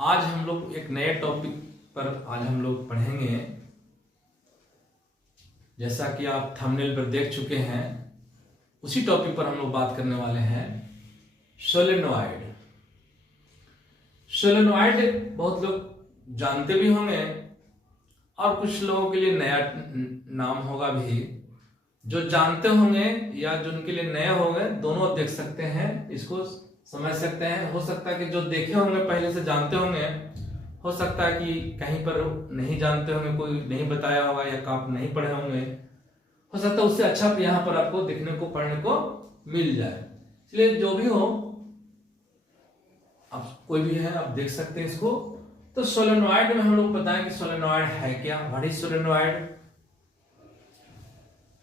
आज हम लोग एक नए टॉपिक पर आज हम लोग पढ़ेंगे। जैसा कि आप थंबनेल पर देख चुके हैं, उसी टॉपिक पर हम लोग बात करने वाले हैं, सोलेनॉइड। सोलेनॉइड बहुत लोग जानते भी होंगे और कुछ लोगों के लिए नया नाम होगा भी। जो जानते होंगे या जो उनके लिए नए होंगे, दोनों देख सकते हैं, इसको समझ सकते हैं। हो सकता है कि जो देखे होंगे पहले से जानते होंगे, हो सकता है कि कहीं पर नहीं जानते होंगे, कोई नहीं बताया होगा या आप नहीं पढ़े होंगे, हो सकता है उससे अच्छा यहाँ पर आपको देखने को पढ़ने को मिल जाए। इसलिए जो भी हो, आप कोई भी है आप देख सकते हैं इसको। तो सोलेनॉइड में हम लोग बताएं कि सोलेनॉइड है क्या, व्हाट इज सोलेनॉइड।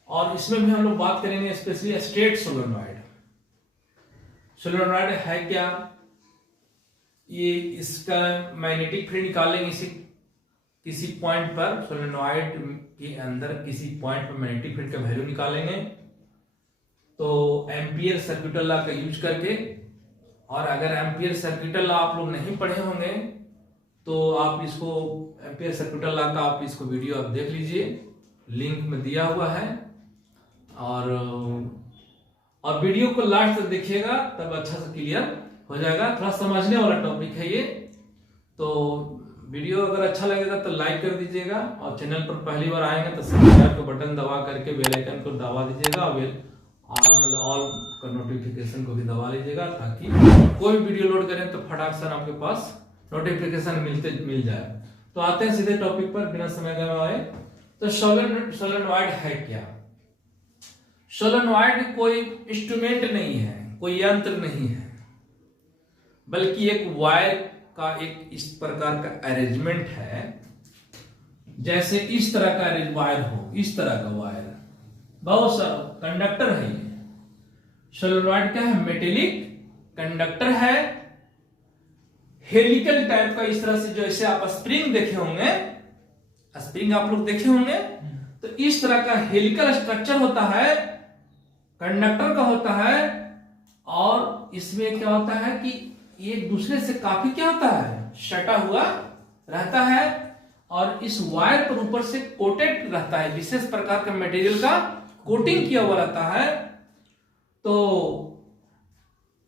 और इसमें भी हम लोग बात करेंगे स्पेशली स्ट्रेट सोलेनॉइड। सोलेनॉइड है क्या, ये इसका मैग्नेटिक फील्ड निकालेंगे किसी पॉइंट पर। सोलेनॉइड के अंदर किसी पॉइंट पर मैग्नेटिक फील्ड का वैल्यू निकालेंगे, तो एम्पियर सर्किटल लॉ का यूज करके। और अगर एम्पियर सर्किटल लॉ आप लोग नहीं पढ़े होंगे तो आप इसको एम्पियर सर्किटल लॉ का आप इसको वीडियो आप देख लीजिए, लिंक में दिया हुआ है। और वीडियो को लास्ट तक देखिएगा, तब अच्छा से क्लियर हो जाएगा। थोड़ा समझने वाला टॉपिक है ये, तो वीडियो अगर अच्छा लगेगा तो लाइक कर दीजिएगा। और चैनल पर पहली बार आएंगे तो सब्सक्राइब का बटन दबा करके बेल आइकन को दबा दीजिएगा और ऑल का नोटिफिकेशन को भी दबा लीजिएगा, ताकि कोई वीडियो लोड करें तो फटाक से आपके पास नोटिफिकेशन मिल जाए। तो आते हैं सीधे टॉपिक पर बिना समय गवाए। तो सोलेनॉइड है क्या। सोलेनॉइड कोई इंस्ट्रूमेंट नहीं है, कोई यंत्र नहीं है, बल्कि एक वायर का एक इस प्रकार का अरेंजमेंट है। जैसे इस तरह का वायर हो, इस तरह का वायर, बहुत सारा कंडक्टर है ये। सोलेनॉइड क्या है, मेटेलिक कंडक्टर है, हेलिकल टाइप का। इस तरह से जैसे आप स्प्रिंग देखे होंगे, स्प्रिंग आप लोग देखे होंगे, तो इस तरह का हेलिकल स्ट्रक्चर होता है, कंडक्टर का होता है। और इसमें क्या होता है कि एक दूसरे से काफी क्या होता है, सटा हुआ रहता है। और इस वायर पर ऊपर से कोटेड रहता है, विशेष प्रकार का मटेरियल का कोटिंग किया हुआ रहता है। तो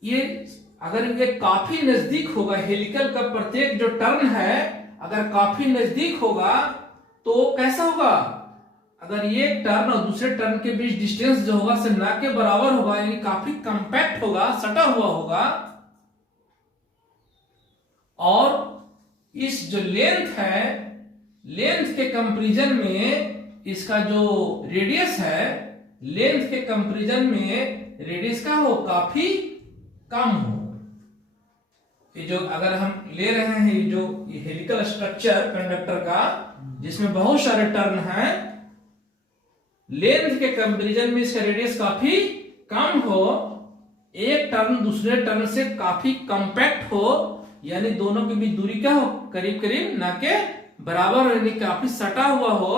ये अगर ये काफी नजदीक होगा, हेलिकल का प्रत्येक जो टर्न है अगर काफी नजदीक होगा तो कैसा होगा, अगर ये टर्न और दूसरे टर्न के बीच डिस्टेंस जो होगा से ना के बराबर होगा, यानी काफी कंपैक्ट होगा, सटा हुआ होगा। और इस जो लेंथ है, लेंथ के कंपैरिजन में इसका जो रेडियस है, लेंथ के कंपैरिजन में रेडियस का हो काफी कम हो। ये जो अगर हम ले रहे हैं ये हेलिकल स्ट्रक्चर कंडक्टर का, जिसमें बहुत सारे टर्न हैं, लेंथ के कंपैरिजन में इसका रेडियस काफी कम हो, एक टर्न दूसरे टर्न से काफी कंपैक्ट हो, यानी दोनों के बीच दूरी क्या हो, करीब करीब ना के बराबर, यानी काफी सटा हुआ हो।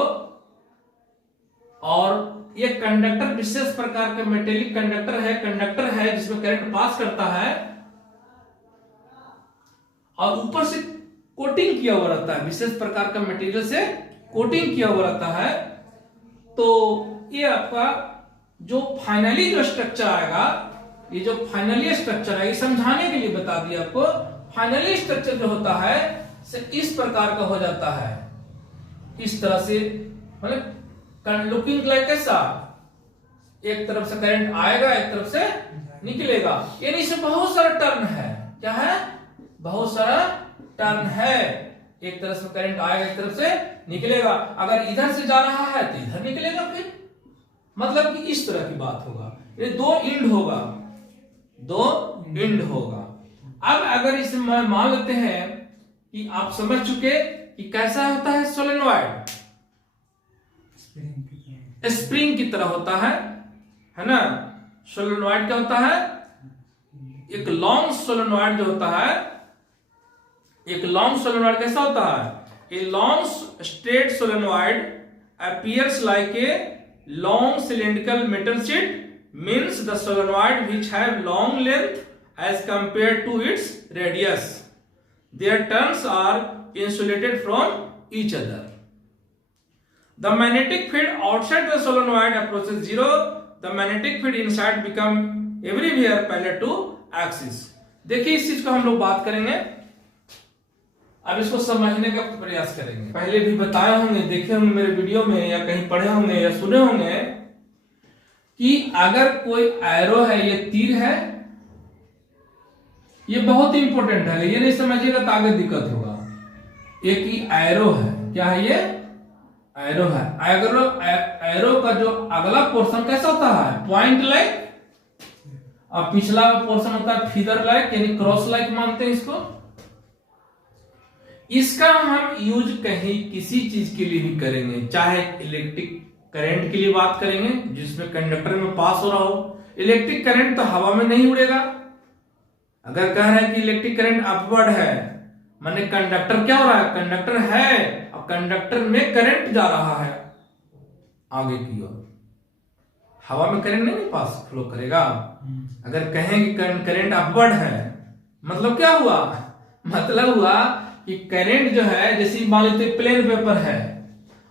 और ये कंडक्टर विशेष प्रकार का मेटेलिक कंडक्टर है जिसमें करंट पास करता है और ऊपर से कोटिंग किया हुआ रहता है, विशेष प्रकार का मटेरियल से कोटिंग किया हुआ रहता है। तो ये आपका जो फाइनली जो स्ट्रक्चर आएगा, ये जो फाइनली स्ट्रक्चर है, ये समझाने के लिए बता दिया आपको। फाइनली स्ट्रक्चर जो होता है से इस प्रकार का हो जाता है, इस तरह से, मतलब लुकिंग लाइक कैसा, एक तरफ से करंट आएगा, एक तरफ से निकलेगा, यानी इसमें बहुत सारा टर्न है। क्या है, बहुत सारा टर्न है। एक तरफ से करंट आएगा, एक तरफ से निकलेगा। अगर इधर से जा रहा है तो इधर निकलेगा, फिर मतलब कि इस तरह की बात होगा। ये दो इंड होगा। अब अगर इसमें मान लेते हैं कि आप समझ चुके कि कैसा होता है सोलेनॉइड, स्प्रिंग की तरह होता है ना। सोलेनॉइड क्या होता है, एक लॉन्ग सोलेनॉइड जो होता है, एक लॉन्ग सोलेनॉइड कैसा होता है, A long straight solenoid appears like a long cylindrical metal sheet, means the solenoid which have long length as compared to its radius. their turns are insulated from each other. The magnetic field outside the solenoid approaches zero. The magnetic field inside become everywhere parallel to axis. देखिए इस चीज को हम लोग बात करेंगे, अब इसको समझने का प्रयास करेंगे। पहले भी बताए होंगे, देखे होंगे मेरे वीडियो में, या कहीं पढ़े होंगे या सुने होंगे कि अगर कोई एरो है, ये तीर है, ये बहुत इंपॉर्टेंट है, ये नहीं समझिएगा तो आगे दिक्कत होगा। एक ही एरो है, क्या है ये? एरो है। एरो का जो अगला पोर्शन कैसा होता है? पॉइंट लाइक, और पिछला पोर्शन होता है फीदर लाइक, यानी क्रॉस लाइक मानते हैं इसको। इसका हम यूज कहीं किसी चीज के लिए भी करेंगे, चाहे इलेक्ट्रिक करंट के लिए बात करेंगे जिसमें कंडक्टर में पास हो रहा हो। इलेक्ट्रिक करंट तो हवा में नहीं उड़ेगा। अगर कह रहे हैं कि इलेक्ट्रिक करंट अपवर्ड है, माने कंडक्टर क्या हो रहा है? कंडक्टर है और कंडक्टर में करंट जा रहा है आगे की ओर। हवा में करंट नहीं पास फ्लो करेगा। अगर कहें कि करंट अपवर्ड है, मतलब क्या हुआ? मतलब हुआ कि करंट जो है, जैसे मान लीजिए प्लेन पेपर है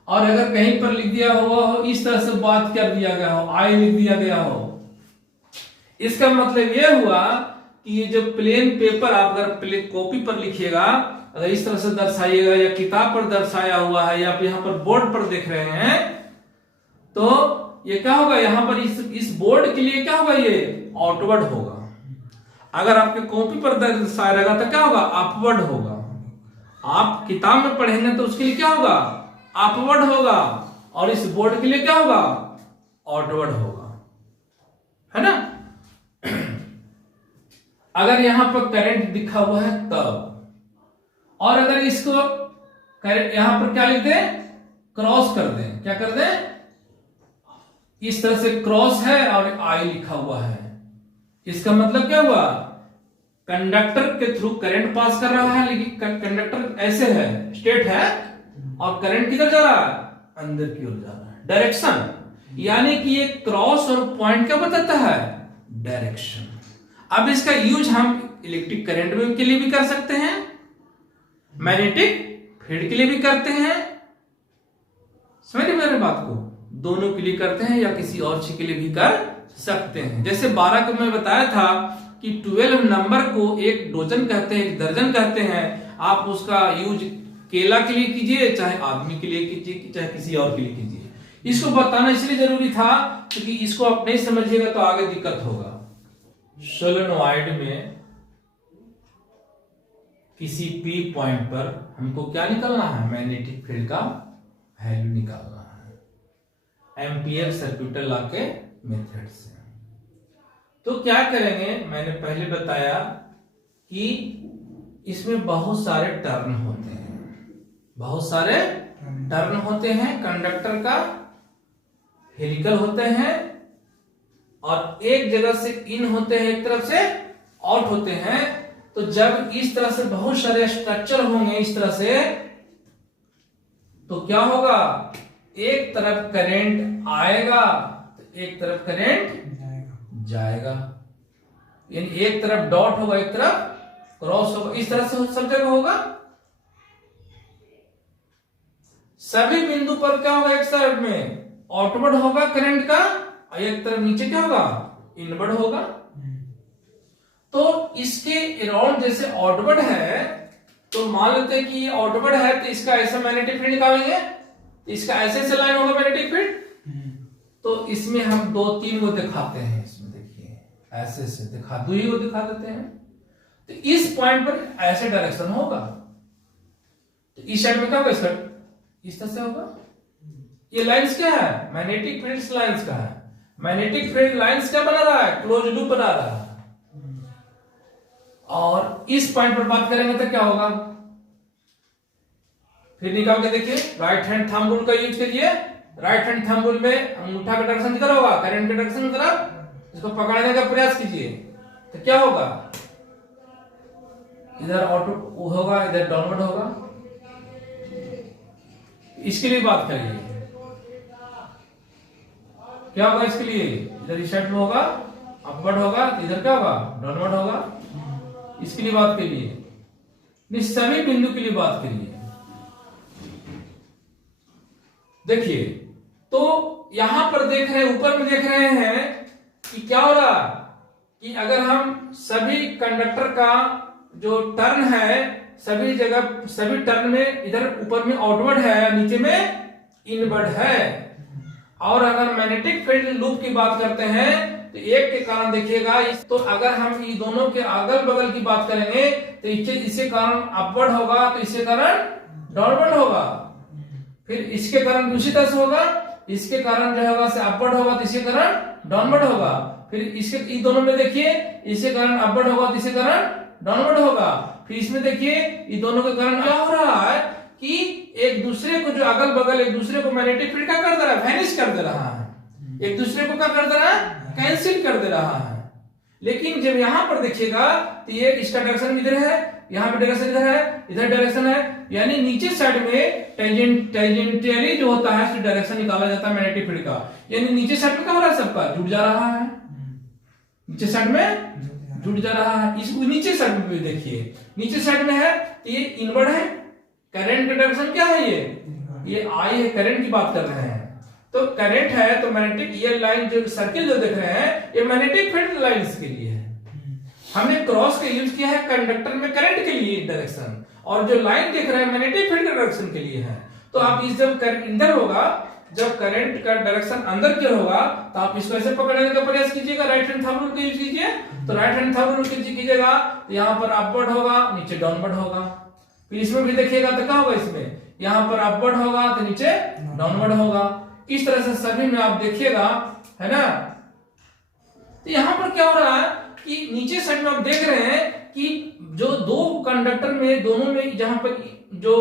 और अगर कहीं पर लिख दिया हुआ हो, इस तरह से बात कर दिया गया हो, आई लिख दिया गया हो, इसका मतलब यह हुआ कि ये जो प्लेन पेपर आप अगर कॉपी पर लिखिएगा, अगर इस तरह से दर्शाइएगा या किताब पर दर्शाया हुआ है या आप यहाँ पर बोर्ड पर देख रहे हैं, तो ये क्या होगा? यहाँ पर इस बोर्ड के लिए क्या होगा? ये आउटवर्ड होगा। अगर आपके कॉपी पर दर्शाया रहेगा तो क्या होगा? अपवर्ड होगा। आप किताब में पढ़ेंगे तो उसके लिए क्या होगा? अपवर्ड होगा। और इस बोर्ड के लिए क्या होगा? आउटवर्ड होगा, है ना? अगर यहां पर करंट दिखा हुआ है तब, और अगर इसको यहां पर क्या लिख दें? क्रॉस कर दें। क्या कर दें? इस तरह से क्रॉस है और आई लिखा हुआ है, इसका मतलब क्या हुआ? कंडक्टर के थ्रू करंट पास कर रहा है, लेकिन कंडक्टर ऐसे है, स्ट्रेट है, और करंट किधर जा रहा है? अंदर की ओर जा रहा है, डायरेक्शन। यानी कि ये क्रॉस और पॉइंट क्या बताता है? डायरेक्शन। अब इसका यूज हम इलेक्ट्रिक करंट के लिए भी कर सकते हैं, मैग्नेटिक फील्ड के लिए भी करते हैं। समझिए मेरे बात को, दोनों के लिए करते हैं या किसी और चीज के लिए भी कर सकते हैं। जैसे 12 को मैं बताया था कि 12 नंबर को एक डोजन कहते हैं, एक दर्जन कहते हैं। आप उसका यूज केला के लिए कीजिए, चाहे आदमी के लिए कीजिए, चाहे किसी और के लिए कीजिए। इसको बताना इसलिए जरूरी था क्योंकि इसको आप नहीं समझिएगा तो आगे दिक्कत होगा। सोलेनोइड में किसी P पॉइंट पर हमको क्या निकालना है? मैग्नेटिक फील्ड का वैल्यू निकालना है, एम्पियर सर्क्यूटल लॉ के मेथड से। तो क्या करेंगे? मैंने पहले बताया कि इसमें बहुत सारे टर्न होते हैं, बहुत सारे टर्न होते हैं। कंडक्टर का हेलिकल होते हैं और एक जगह से इन होते हैं, एक तरफ से आउट होते हैं। तो जब इस तरह से बहुत सारे स्ट्रक्चर होंगे इस तरह से, तो क्या होगा? एक तरफ करंट आएगा तो एक तरफ करंट जाएगा, यानी एक तरफ डॉट होगा, एक तरफ क्रॉस होगा। इस तरह से सब जगह होगा। सभी बिंदु पर क्या होगा? एक साइड में आउटवर्ड होगा करंट का, और एक तरफ नीचे क्या होगा? इनवर्ड होगा। तो इसके अराउंड जैसे आउटवर्ड है, तो मान लेते हैं कि ये आउटवर्ड है, तो इसका ऐसा मैग्नेटिक फील्ड निकालेंगे, इसका ऐसे लाइन होगा मैग्नेटिक फील्ड। तो इसमें हम 2-3 को दिखाते हैं, इसमें देखिए ऐसे से दिखा, 2 को दिखा देते हैं। तो इस पॉइंट पर ऐसे डायरेक्शन होगा, तो इस साइड में क्या होगा? इसका इस तरह से होगा। ये लाइंस क्या है? मैग्नेटिक फील्ड लाइंस का है। मैग्नेटिक फील्ड लाइंस क्या बना रहा है? क्लोज लूप बना रहा है। और इस पॉइंट पर बात करेंगे तो क्या होगा? फिर निकाल के देखिए, राइट हैंड थंब रूल का यूज करिए। राइट हैंड थंब रूल में अंगूठा का डायरेक्शन किधर होगा? करंट के डायरेक्शन की तरफ। इसको पकड़ने का प्रयास कीजिए तो क्या होगा? इधर ऑटो होगा, इधर डाउनवर्ड होगा। इसके लिए बात करिए, क्या होगा इसके लिए? इधर इस साइड में होगा, अपवर्ड होगा, इधर क्या होगा? डाउनवर्ड होगा। इसके लिए बात करिए, सभी बिंदु के लिए बात करिए। देखिए, तो यहां पर देख रहे हैं, ऊपर में देख रहे हैं कि क्या हो रहा कि अगर हम सभी कंडक्टर का जो टर्न है, सभी जगह सभी टर्न में इधर ऊपर में आउटवर्ड है, नीचे में इनवर्ड है। और अगर मैग्नेटिक फील्ड लूप की बात करते हैं तो एक के कारण देखिएगा, तो अगर हम ये दोनों के अगल बगल की बात करेंगे तो इससे कारण अपवर्ड होगा, तो इसके कारण डाउनवर्ड होगा। फिर इसके कारण दूसरी तरह से होगा, इसके कारण जो होगा से अपवर्ड होगा, तो इसके कारण डाउनवर्ड होगा। फिर इसके दोनों में देखिए, इसके कारण अपवर्ड होगा, तो इसके कारण डाउनवर्ड होगा। फिर इसमें देखिए, ये दोनों के कारण क्या हो रहा है कि एक दूसरे को जो अगल बगल एक दूसरे को मैग्नेटिक फील्ड क्या कर दे रहा है, वैनिश कर दे रहा है, एक दूसरे को क्या कर दे रहा है, कैंसिल कर दे रहा है। लेकिन जब यहां पर देखिएगा तो ये इसका डायरेक्शन इधर है, यहाँ पे डायरेक्शन इधर है, इधर डायरेक्शन है, यानी नीचे साइड में टेंजेंटियली जो होता है उसकी डायरेक्शन निकाला जाता है मैग्नेटिक फील्ड का। यानी नीचे साइड में क्या हो रहा है, सबका जुड़ जा रहा है, नीचे साइड में जुड़ जा रहा है। इसको नीचे साइड में भी देखिए, नीचे साइड में है तो ये इनवर्ड है, करंट का डायरेक्शन क्या है, ये आई है, करंट की बात कर रहे हैं। तो करंट है तो मैग्नेटिक, ये लाइन जो सर्किल जो देख रहे हैं ये मैग्नेटिक फील्ड लाइंस के लिए है। हमने क्रॉस का यूज किया है कंडक्टर में करंट के लिए डायरेक्शन, और जो लाइन देख रहे हैं मैग्नेटिक फील्ड डायरेक्शन के लिए है। तो आप इस जब अंदर होगा, जब करंट का डायरेक्शन अंदर की ओर होगा तो आप इसको ऐसे पकड़ने का प्रयास कीजिएगा, राइट हैंड थंब रूल का यूज कीजिए। तो राइट हैंड थंब रूल कीजिएगा तो यहाँ पर अपवर्ड होगा, नीचे डाउनवर्ड होगा। फिर इसमें भी देखिएगा तो क्या होगा, इसमें यहाँ पर अपवर्ड होगा तो नीचे डाउनवर्ड होगा। इस तरह से सभी में आप देखिएगा, है ना। तो यहाँ पर क्या हो रहा है कि नीचे साइड में आप देख रहे हैं कि जो दो कंडक्टर में दोनों में जहां पर जो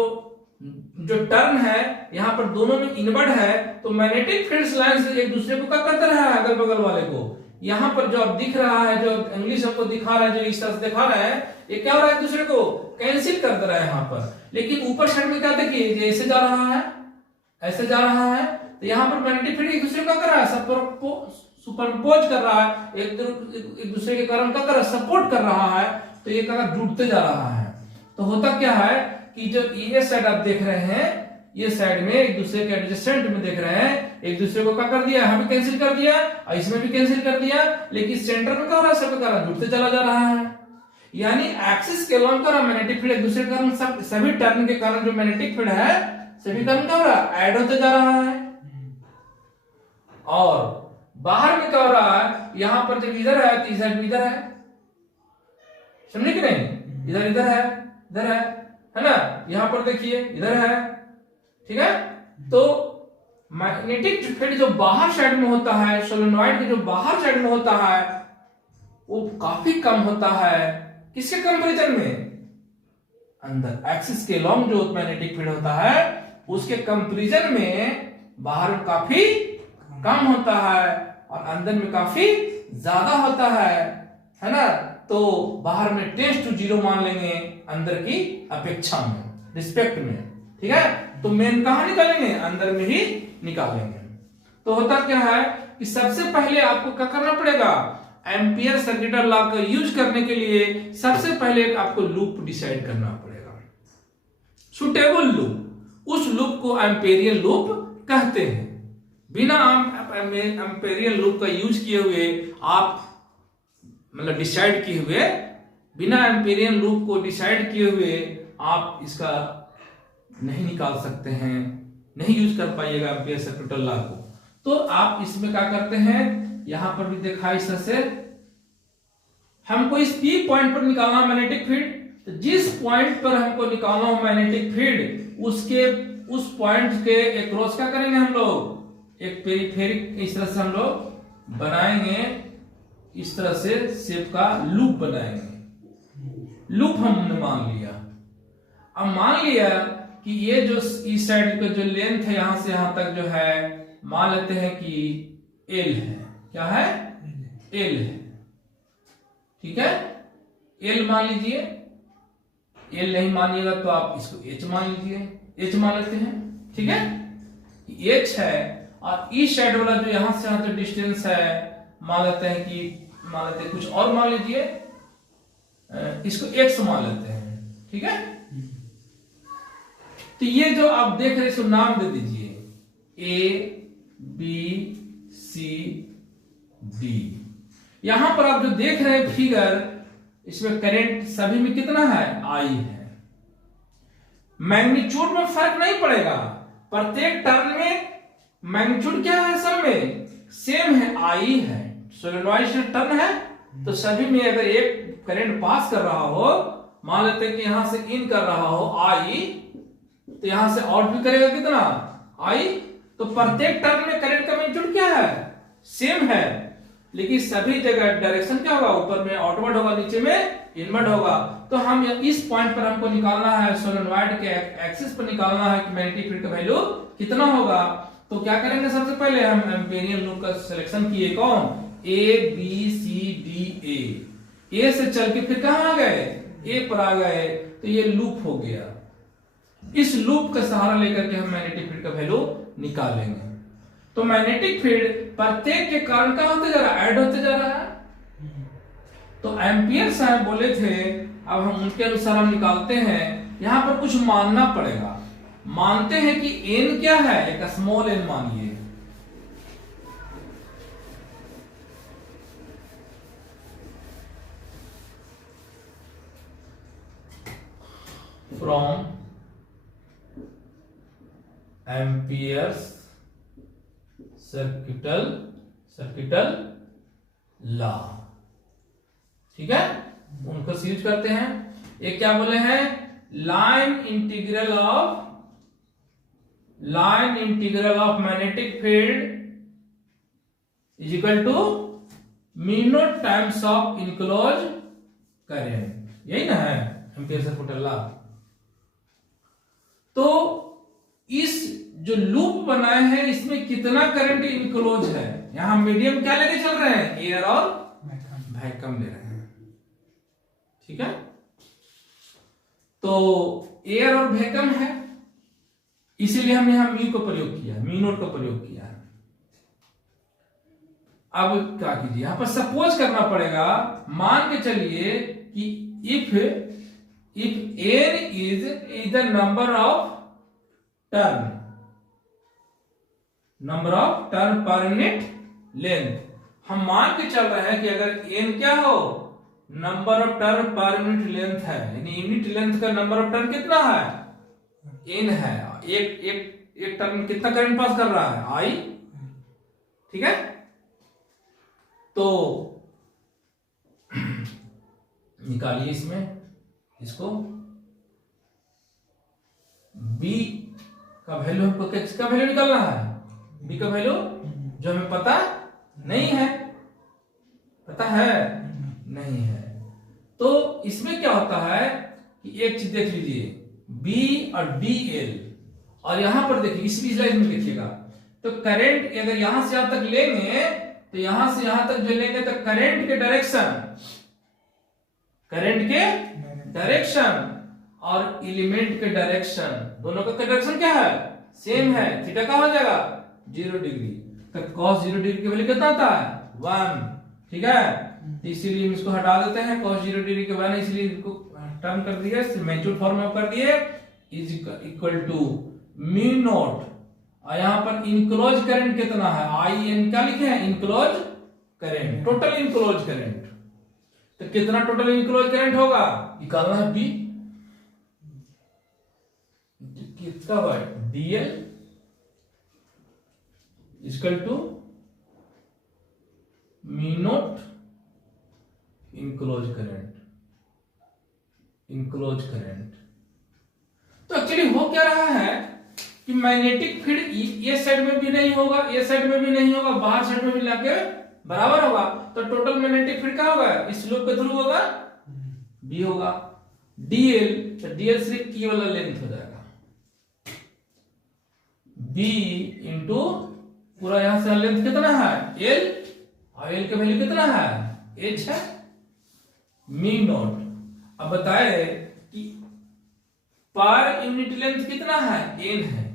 टर्न है, यहाँ पर दोनों में इनवर्ड है, तो मैग्नेटिक फील्ड लाइंस एक दूसरे को क्या करते रहा है, अगल बगल वाले को। यहाँ पर जो अब दिख रहा है, जो इंग्लिश आपको दिखा रहा है, जो इस तरह से दिखा रहा है, ये क्या हो रहा है, एक दूसरे को कैंसिल कर दे रहा है यहाँ पर। लेकिन ऊपर साइड में क्या देखिए, ऐसे जा रहा है, ऐसे जा रहा है, तो यहाँ पर मैग्नेटिक फील्ड एक दूसरे को क्या कर रहा है, सुपरपोज कर रहा है, एक दूसरे के कारण क्या कर रहा है, सपोर्ट कर रहा है। तो ये क्या जुड़ते जा रहा है। तो होता क्या है कि जो ये साइड आप देख रहे हैं, ये साइड में एक दूसरे के एडजेसेंट में देख रहे हैं, एक दूसरे को क्या कर दिया, हमें कैंसिल कर दिया, और इसमें भी कैंसिल कर दिया। लेकिन सेंटर में क्या हो रहा है, सबके कारण जुड़ते चला जा रहा है। यानी एक्सिस के लॉन्ग का मैग्नेटिक फील्ड एक दूसरे के कारण सभी टर्न के कारण जो मैग्नेटिक फील्ड है सभी टर्न क्या हो रहा है, ऐड होते जा रहा है। और बाहर में क्या हो रहा है, यहां पर जब इधर है तो इधर इधर है, समझे कि नहीं, इधर इधर है, इधर है ना। यहां पर देखिए इधर है, ठीक है। तो मैग्नेटिक फील्ड जो बाहर साइड में होता है, सोलेनॉइड के जो बाहर साइड में होता है, वो काफी कम होता है। किसके कंपैरिजन में, अंदर एक्सिस के लॉन्ग जो मैग्नेटिक फील्ड होता है उसके कंपैरिजन में बाहर में काफी कम होता है और अंदर में काफी ज्यादा होता है ना। तो बाहर में 10:0 मान लेंगे, अंदर की अपेक्षा में, रिस्पेक्ट में, ठीक है। तो मेन कहां निकालेंगे, अंदर में ही निकालेंगे। तो होता क्या है कि सबसे पहले आपको क्या करना पड़ेगा, एम्पियर सर्किटल लॉ का यूज करने के लिए सबसे पहले आपको लूप डिसाइड करना पड़ेगा, सुटेबल लूप। उस लूप को एम्पेरियल लूप कहते हैं। बिना एम्पेरियल लूप का यूज किए हुए आप मतलब डिसाइड किए हुए, बिना एम्पेरियल लूप को डिसाइड किए हुए आप इसका नहीं निकाल सकते हैं, नहीं यूज कर पाइएगा एम्पियर सर्किटल लॉ को। तो आप इसमें क्या करते हैं, यहां पर भी देखा इस तरह से, हमको इस पी पॉइंट पर निकालना मैग्नेटिक फील्ड, तो जिस पॉइंट पर हमको निकालना हो मैग्नेटिक फील्ड, उसके उस पॉइंट के अक्रॉस क्या करेंगे हम लोग, एक पेरिफेरिक इस तरह से हम लोग बनाएंगे, इस तरह से शेप का लूप बनाएंगे। लूप हमने मान लिया। अब मान लिया कि ये जो इस साइड का जो लेंथ है यहां से यहां तक जो है, मान लेते हैं कि एल है, क्या है, एल है, ठीक है। एल मान लीजिए, एल नहीं मानिएगा तो आप इसको एच मान लीजिए, एच मान लेते हैं, ठीक है। एच है और इस साइड वाला जो यहां से यहां तक डिस्टेंस है, मान लेते हैं कि, मान लेते हैं कुछ और मान लीजिए, इसको एक्स मान लेते हैं, ठीक है। तो ये जो आप देख रहे हैं इसको नाम दे दीजिए ABCD। यहां पर आप जो देख रहे हैं फिगर, इसमें करंट सभी में कितना है, I है। मैग्नीट्यूड में फर्क नहीं पड़ेगा, प्रत्येक टर्न में मैग्नीट्यूड क्या है, सब में सेम है, I है। सोलेनॉइड से टर्न है तो सभी में अगर एक करंट पास कर रहा हो, मान लेते हैं कि यहां से इन कर रहा हो I, तो यहां से आउट भी करेगा कितना, I। तो प्रत्येक टर्न में करंट का मैग्नीट्यूड क्या है, सेम है, लेकिन सभी जगह डायरेक्शन क्या होगा, ऊपर में आउटवर्ड होगा, नीचे में इनवर्ड होगा। तो हम इस पॉइंट पर हमको निकालना है, सोलेनॉइड के एक्सिस पर निकालना है कि मैग्नेटिक फील्ड का वैल्यू कितना होगा। तो क्या करेंगे, सबसे पहले हम एम्पेरियन लूप का सिलेक्शन किए, कौन, ABCDA। ए से चल के फिर कहां आ गए, ए पर आ गए, तो ये लूप हो गया। इस लूप का सहारा लेकर के हम मैग्नेटिक फील्ड का वैल्यू निकालेंगे। तो मैग्नेटिक फील्ड प्रत्येक के कारण क्या होते जा रहा है, ऐड होते जा रहा है। तो एम्पियर साहब बोले थे, अब हम उनके अनुसार हम निकालते हैं। यहां पर कुछ मानना पड़ेगा, मानते हैं कि n क्या है, एक स्मॉल n मानिए, फ्रॉम एम्पियर्स सर्किटल लॉ, ठीक है, उनको यूज करते हैं। ये क्या बोले हैं, line integral of magnetic field is equal to mu naught times of enclose current, यही ना है एम्पियर सर्किटल लॉ। तो इस जो लूप बनाए हैं इसमें कितना करंट इनक्लोज है, यहां मीडियम क्या लेके चल रहे हैं, एयर और वैक्यूम ले रहे हैं, ठीक है। तो एयर और वैक्यूम है, इसीलिए हमने यहां म्यू का प्रयोग किया, म्यू नॉट का प्रयोग किया है। अब क्या कीजिए, यहां पर सपोज करना पड़ेगा, मान के चलिए कि if n is the number of turn per unit length, हम मान के चल रहे हैं कि अगर n क्या हो, number of turn per unit length है, यानी यूनिट लेंथ का नंबर ऑफ टर्न कितना है, n है। एक टर्न में कितना करंट पास कर रहा है, I, ठीक है। तो निकालिए इसमें, इसको B का वैल्यू हमको किसका वैल्यू निकालना है, B का वैल्यू जो हमें पता नहीं है, पता है नहीं है। तो इसमें क्या होता है कि एक चीज देख लीजिए, B और DL, और यहां पर देखिए इस स्लाइड में देखिएगा, तो करंट अगर यहां से यहां तक लेंगे, तो यहां से यहां तक जो लेंगे तो करंट के डायरेक्शन और एलिमेंट के डायरेक्शन, दोनों का डायरेक्शन क्या है, सेम है। थीटा का हो जाएगा 0 डिग्री, तो cos 0 डिग्री की वैल्यू कितना आता है, 1, ठीक है। तो इसीलिए हम इसको हटा देते हैं, cos 0 डिग्री के 1, इसलिए इसको टर्न कर दिए, मैग्नीट्यूड फॉर्म में कर दिए, is equal to mu naught, और यहां पर इनक्लोज करंट कितना है, IN क्या लिखे हैं, enclose current, total enclose current. तो कितना टोटल इनक्लोज करंट होगा, निकालना है B, कितना हुआ, DL equal to mu naught enclose current. तो एक्चुअली हो क्या रहा है कि मैग्नेटिक फील्ड ये साइड में भी नहीं होगा, ये साइड में भी नहीं होगा, बाहर साइड में भी लाके बराबर होगा, तो टोटल मैग्नेटिक फील्ड क्या होगा, इस लूप के थ्रू होगा, B होगा। DL, तो DL सिर्फ की वाला लेंथ हो जाएगा, B इंटू पूरा यहां से लेंथ कितना है, L, और L का वैल्यू कितना है, H है, म्यू नॉट। अब बताए कि पर यूनिट लेंथ कितना है, N है,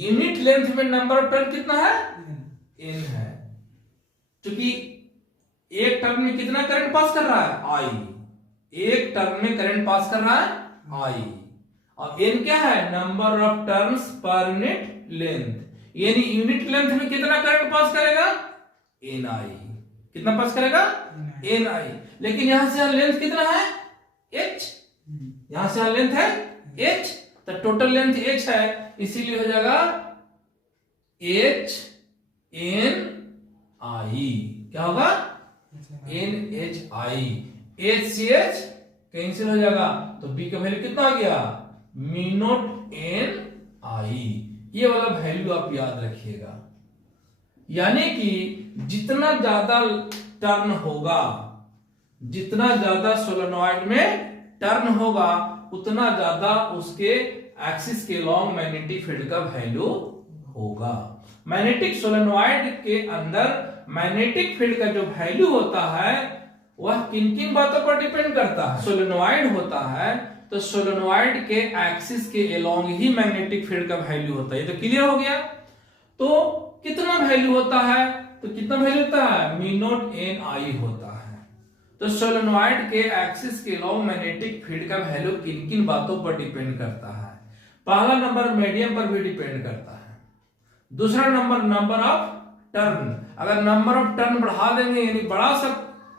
यूनिट लेंथ में नंबर ऑफ टर्न कितना है, N है। क्योंकि एक टर्न में कितना करंट पास कर रहा है, I, एक टर्न में करंट पास कर रहा है I, और एन क्या है, number of turns per unit length, यानी यूनिट लेंथ में कितना करंट पास करेगा, एन आई, कितना पास करेगा, एन आई। लेकिन यहां से यहां लेंथ कितना है, एच, यहां से यहां लेंथ है एच, तो टोटल लेंथ एच है, इसीलिए हो जाएगा एच एन आई, क्या होगा, N H I, H C H cancel हो जाएगा, तो बी का वैल्यू कितना आ गया, मी नॉट एन आई। ये वाला वैल्यू आप याद रखिएगा, यानी कि जितना ज्यादा टर्न होगा, जितना ज्यादा सोलेनॉइड में टर्न होगा, उतना ज्यादा उसके एक्सिस के लॉन्ग मैग्नेटिक फील्ड का वैल्यू होगा। मैग्नेटिक सोलेनॉइड के अंदर मैग्नेटिक फील्ड का जो वैल्यू होता है वह किन किन बातों पर डिपेंड करता है। सोलेनॉइड होता है तो सोलेनॉइड के एक्सिस के अलोंग ही मैग्नेटिक फील्ड का वैल्यू होता है। ये तो क्लियर हो गया। तो कितना वैल्यू होता है, तो कितना वैल्यू होता है, मी नॉट एन आई होता है। तो सोलेनॉइड के एक्सिस के अलोंग मैग्नेटिक फील्ड का वैल्यू किन किन बातों पर डिपेंड करता है। पहला नंबर मीडियम पर भी डिपेंड करता है, दूसरा नंबर नंबर ऑफ टर्न, अगर नंबर ऑफ टर्न बढ़ा देंगे यानी बड़ा सा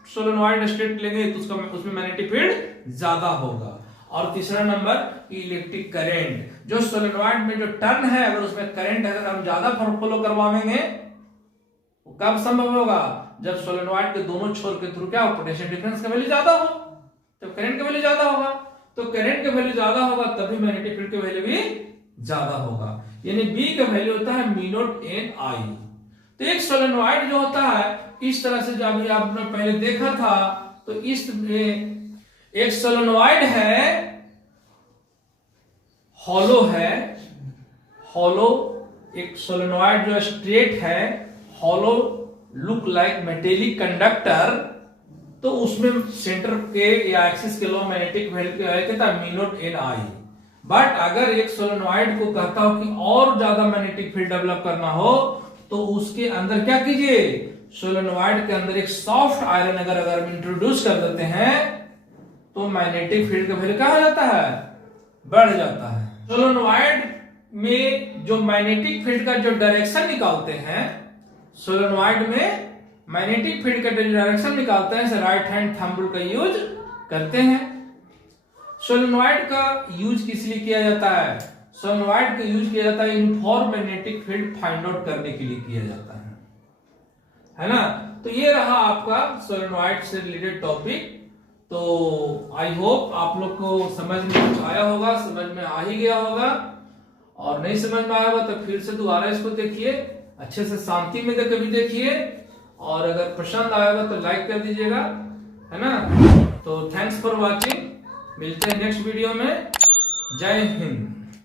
सोलेनॉइड स्टेट लेंगे तो उसमें मैग्नेटिक फील्ड ज्यादा होगा। और तीसरा नंबर इलेक्ट्रिक करंट, जो सोलेनॉइड में जो टर्न है अगर उसमें करंट अगर हम ज्यादा फॉलो करवाएंगे वो कब संभव होगा, जब सोलेनॉइड के दोनों छोर के थ्रू क्या हो, पोटेंशियल डिफरेंस का वैल्यू ज्यादा हो, तो करंट का वैल्यू ज्यादा होगा, तो करंट का वैल्यू ज्यादा होगा तभी मैग्नेटिक फील्ड का वैल्यू भी ज्यादा होगा, यानी बी का वैल्यू होता है मी नॉट एन आई। तो एक सोलेनॉइड जो होता है इस तरह से, जो अभी आपने पहले देखा था, तो इस एक सोलेनॉइड है, हॉलो है, हॉलो एक सोलेनॉइड जो स्ट्रेट है, hollow look like metallic conductor, तो उसमें सेंटर के या एक्सिस के लो मैग्नेटिक फील्ड कहता है me not an I. But अगर एक सोलेनॉइड को कहता हो कि और ज्यादा मैग्नेटिक फील्ड डेवलप करना हो तो उसके अंदर क्या कीजिए, सोलेनॉइड के अंदर एक सॉफ्ट आयरन अगर हम इंट्रोड्यूस कर देते हैं तो मैग्नेटिक फील्ड का वैल्यू क्या हो जाता है, बढ़ जाता है। सोलेनॉइड में जो मैग्नेटिक फील्ड का जो डायरेक्शन निकालते हैं, सोलेनॉइड में मैग्नेटिक फील्ड का डायरेक्शन निकालते हैं, राइट हैंड थंब रूल का यूज करते हैं। सोलेनॉइड का यूज किस लिए किया जाता है, सोलेनॉइड का यूज किया जाता है uniform magnetic field find out करने के लिए किया जाता है ना। तो ये रहा आपका सोलेनॉइड से रिलेटेड टॉपिक। तो आई होप आप लोग को समझ में कुछ आया होगा, समझ में आ ही गया होगा, और नहीं समझ में आया होगा तो फिर से दोबारा इसको देखिए, अच्छे से शांति में कभी देखिए, और अगर पसंद आएगा तो लाइक कर दीजिएगा, है ना। तो थैंक्स फॉर वॉचिंग, मिलते हैं नेक्स्ट वीडियो में। जय हिंद।